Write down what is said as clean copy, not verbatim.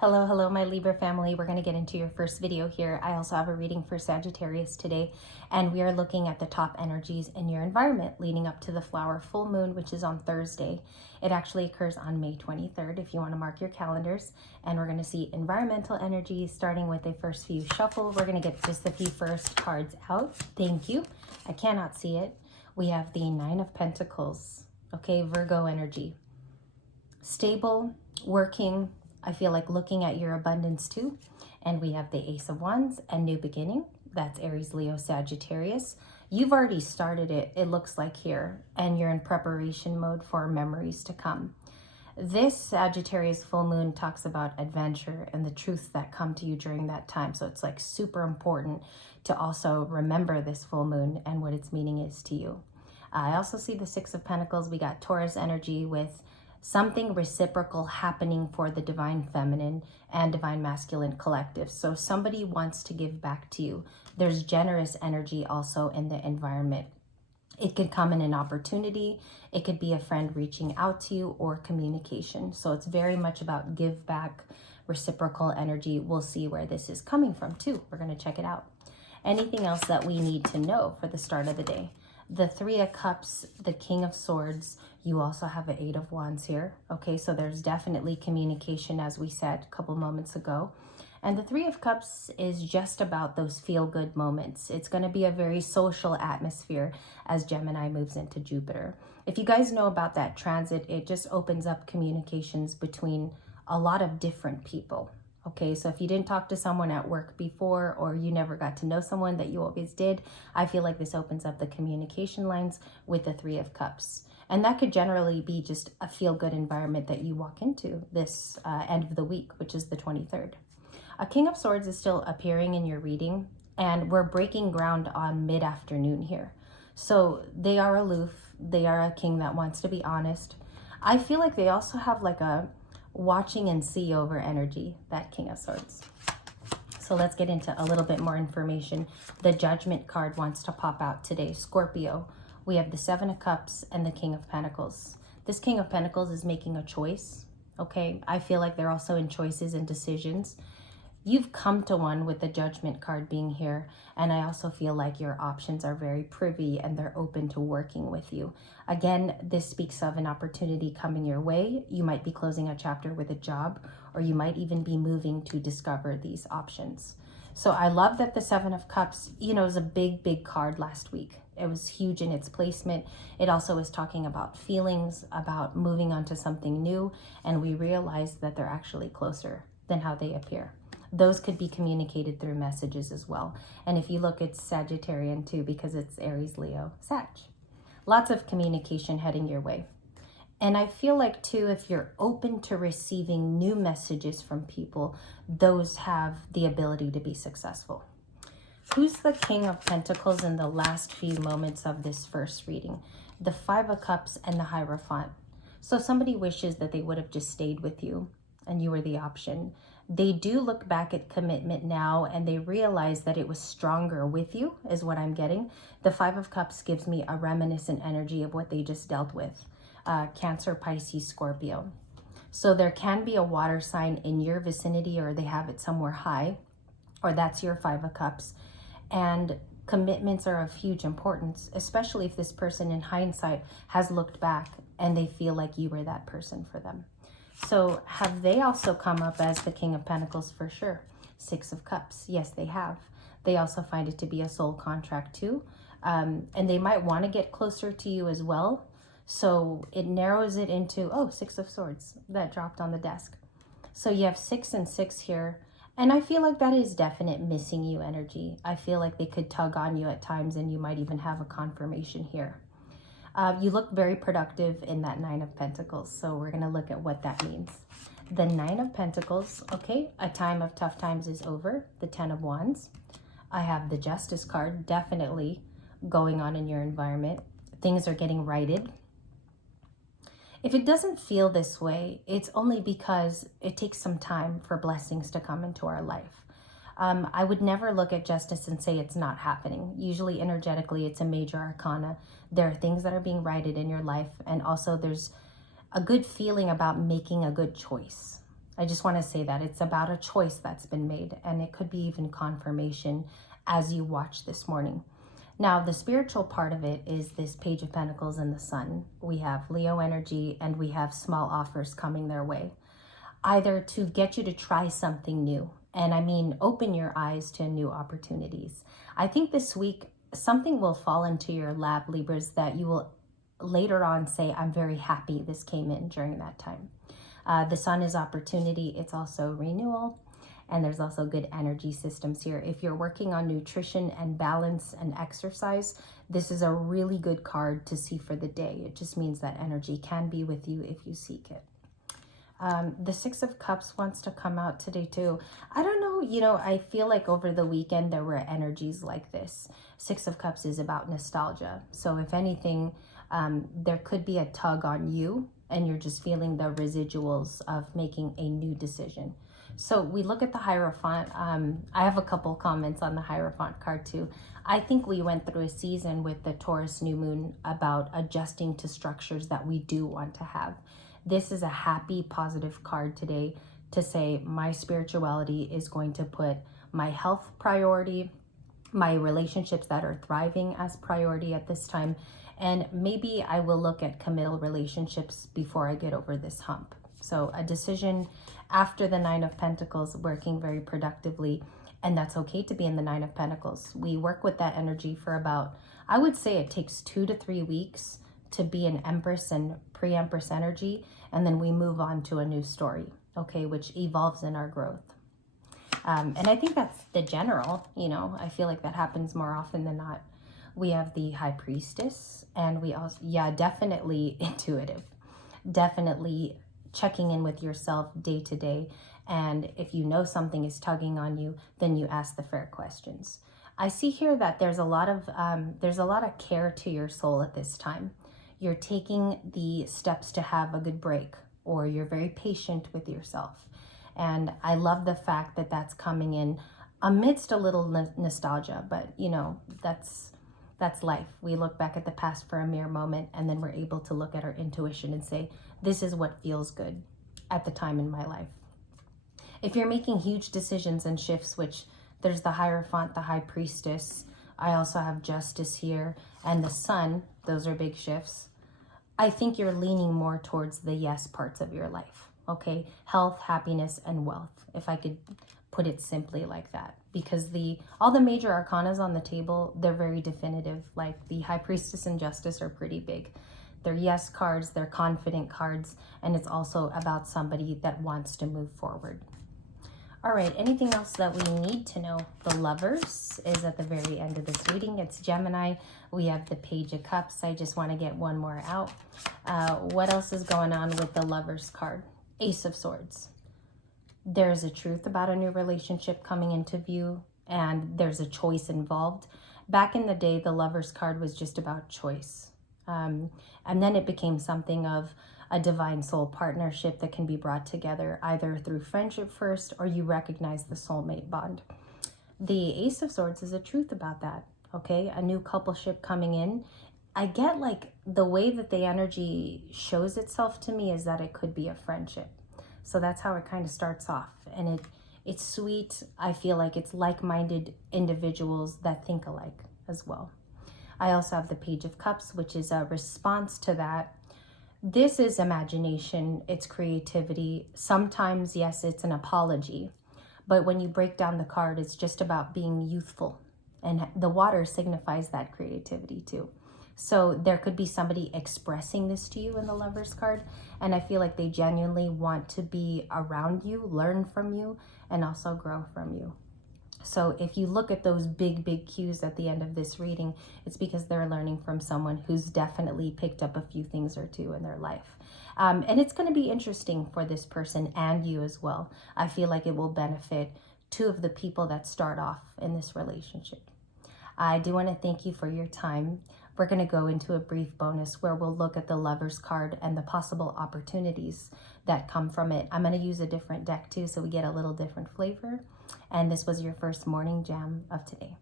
Hello, my Libra family. We're going to get into your first video here. I also have a reading for Sagittarius today, and we are looking at the top energies in your environment leading up to the flower full moon, which is on Thursday. It actually occurs on May 23rd, if you want to mark your calendars. And we're going to see environmental energies, starting with a first few shuffle. We're going to get just the few first cards out. Thank you. I cannot see it. We have the Nine of Pentacles. Okay, Virgo energy. Stable, working. I feel like looking at your abundance too. And we have the Ace of Wands and new beginning. That's Aries, Leo, Sagittarius. You've already started it looks like here, and you're in preparation mode for memories to come. This Sagittarius full moon talks about adventure and the truths that come to you during that time. So it's like super important to also remember this full moon and what its meaning is to you. I also see the Six of Pentacles. We got Taurus energy with something reciprocal happening for the divine feminine and divine masculine collective. So somebody wants to give back to you. There's generous energy also in the environment. It could come in an opportunity. It could be a friend reaching out to you or communication. So it's very much about give back, reciprocal energy. We'll see where this is coming from too. We're going to check it out. Anything else that we need to know for the start of the day? The Three of Cups, the King of Swords. You also have an Eight of Wands here. Okay, so there's definitely communication, as we said a couple moments ago. And the Three of Cups is just about those feel-good moments. It's going to be a very social atmosphere as Gemini moves into Jupiter. If you guys know about that transit, it just opens up communications between a lot of different people. Okay, so if you didn't talk to someone at work before, or you never got to know someone that you always did, I feel like this opens up the communication lines with the Three of Cups. And that could generally be just a feel-good environment that you walk into this end of the week, which is the 23rd. A King of Swords is still appearing in your reading, and we're breaking ground on mid-afternoon here. So they are aloof. They are a king that wants to be honest. I feel like they also have like a watching and see over energy, that King of Swords. So let's get into a little bit more information. The Judgment card wants to pop out today. Scorpio, we have the Seven of Cups and the King of Pentacles. This King of Pentacles is making a choice. Okay, I feel like they're also in choices and decisions. You've come to one with the Judgment card being here, and I also feel like your options are very privy and they're open to working with you. Again, this speaks of an opportunity coming your way. You might be closing a chapter with a job, or you might even be moving to discover these options. So I love that the Seven of Cups, you know, is a big card last week. It was huge in its placement. It also is talking about feelings, about moving on to something new, and we realize that they're actually closer than how they appear. Those could be communicated through messages as well. And if you look, it's Sagittarian too, because it's Aries, Leo, Sag. Lots of communication heading your way. And I feel like too, if you're open to receiving new messages from people, those have the ability to be successful. Who's the King of Pentacles in the last few moments of this first reading? The Five of Cups and the Hierophant. So somebody wishes that they would have just stayed with you and you were the option. They do look back at commitment now and they realize that it was stronger with you, is what I'm getting. The Five of Cups gives me a reminiscent energy of what they just dealt with. Cancer, Pisces, Scorpio. So there can be a water sign in your vicinity, or they have it somewhere high, or that's your Five of Cups. And commitments are of huge importance, especially if this person in hindsight has looked back and they feel like you were that person for them. So have they also come up as the King of Pentacles? For sure. Six of Cups. Yes, they have. They also find it to be a soul contract too. And they might want to get closer to you as well. So it narrows it into, oh, Six of Swords that dropped on the desk. So you have 6 and 6 here. And I feel like that is definite missing you energy. I feel like they could tug on you at times, and you might even have a confirmation here. You look very productive in that Nine of Pentacles. So we're going to look at what that means. The Nine of Pentacles, okay, a time of tough times is over. The Ten of Wands. I have the Justice card, definitely going on in your environment. Things are getting righted. If it doesn't feel this way, it's only because it takes some time for blessings to come into our life. I would never look at justice and say it's not happening. Usually energetically, it's a major arcana. There are things that are being righted in your life. And also there's a good feeling about making a good choice. I just want to say that it's about a choice that's been made, and it could be even confirmation as you watch this morning. Now, the spiritual part of it is this Page of Pentacles and the Sun. We have Leo energy, and we have small offers coming their way, either to get you to try something new. And I mean, open your eyes to new opportunities. I think this week, something will fall into your lap, Libras, that you will later on say, I'm very happy this came in during that time. The Sun is opportunity. It's also renewal. And there's also good energy systems here. If you're working on nutrition and balance and exercise, this is a really good card to see for the day. It just means that energy can be with you if you seek it. The Six of Cups wants to come out today too. I don't know, I feel like over the weekend there were energies like this. Six of Cups is about nostalgia. So if anything, there could be a tug on you, and you're just feeling the residuals of making a new decision. So we look at the Hierophant. I have a couple comments on the Hierophant card too. I think we went through a season with the Taurus new moon about adjusting to structures that we do want to have. This is a happy, positive card today to say my spirituality is going to put my health priority, my relationships that are thriving as priority at this time. And maybe I will look at committal relationships before I get over this hump. So a decision after the Nine of Pentacles, working very productively. And that's okay to be in the Nine of Pentacles. We work with that energy for about, I would say it takes 2 to 3 weeks to be an Empress and pre-Empress energy. And then we move on to a new story, okay, which evolves in our growth. And I think that's the general, I feel like that happens more often than not. We have the High Priestess, and we also, definitely intuitive, definitely checking in with yourself day to day. And if you know something is tugging on you, then you ask the fair questions. I see here that there's a lot of care to your soul at this time. You're taking the steps to have a good break, or you're very patient with yourself. And I love the fact that that's coming in amidst a little nostalgia, but that's life. We look back at the past for a mere moment, and then we're able to look at our intuition and say, this is what feels good at the time in my life. If you're making huge decisions and shifts, which there's the Hierophant, the High Priestess, I also have Justice here, and the Sun, those are big shifts. I think you're leaning more towards the yes parts of your life, okay? Health, happiness, and wealth, if I could put it simply like that. Because all the major arcanas on the table, they're very definitive. Like the High Priestess and Justice are pretty big. They're yes cards, they're confident cards, and it's also about somebody that wants to move forward. All right, anything else that we need to know? The Lovers is at the very end of this reading. It's Gemini. We have the Page of Cups. I just want to get one more out. What else is going on with the Lovers card? Ace of Swords. There's a truth about a new relationship coming into view, and there's a choice involved. Back in the day, the Lovers card was just about choice. And then it became something of a divine soul partnership that can be brought together either through friendship first, or you recognize the soulmate bond. The Ace of Swords is a truth about that, okay? A new coupleship coming in. I get like the way that the energy shows itself to me is that it could be a friendship. So that's how it kind of starts off. And it's sweet. I feel like it's like-minded individuals that think alike as well. I also have the Page of Cups, which is a response to that. This is imagination, it's creativity. Sometimes, yes, it's an apology. But when you break down the card, it's just about being youthful. And the water signifies that creativity too. So there could be somebody expressing this to you in the Lovers card. And I feel like they genuinely want to be around you, learn from you, and also grow from you. So if you look at those big cues at the end of this reading, it's because they're learning from someone who's definitely picked up a few things or two in their life. And it's going to be interesting for this person and you as well. I feel like it will benefit two of the people that start off in this relationship. I do want to thank you for your time. We're going to go into a brief bonus where we'll look at the Lovers card and the possible opportunities that come from it. I'm going to use a different deck too, so we get a little different flavor. And this was your first morning jam of today.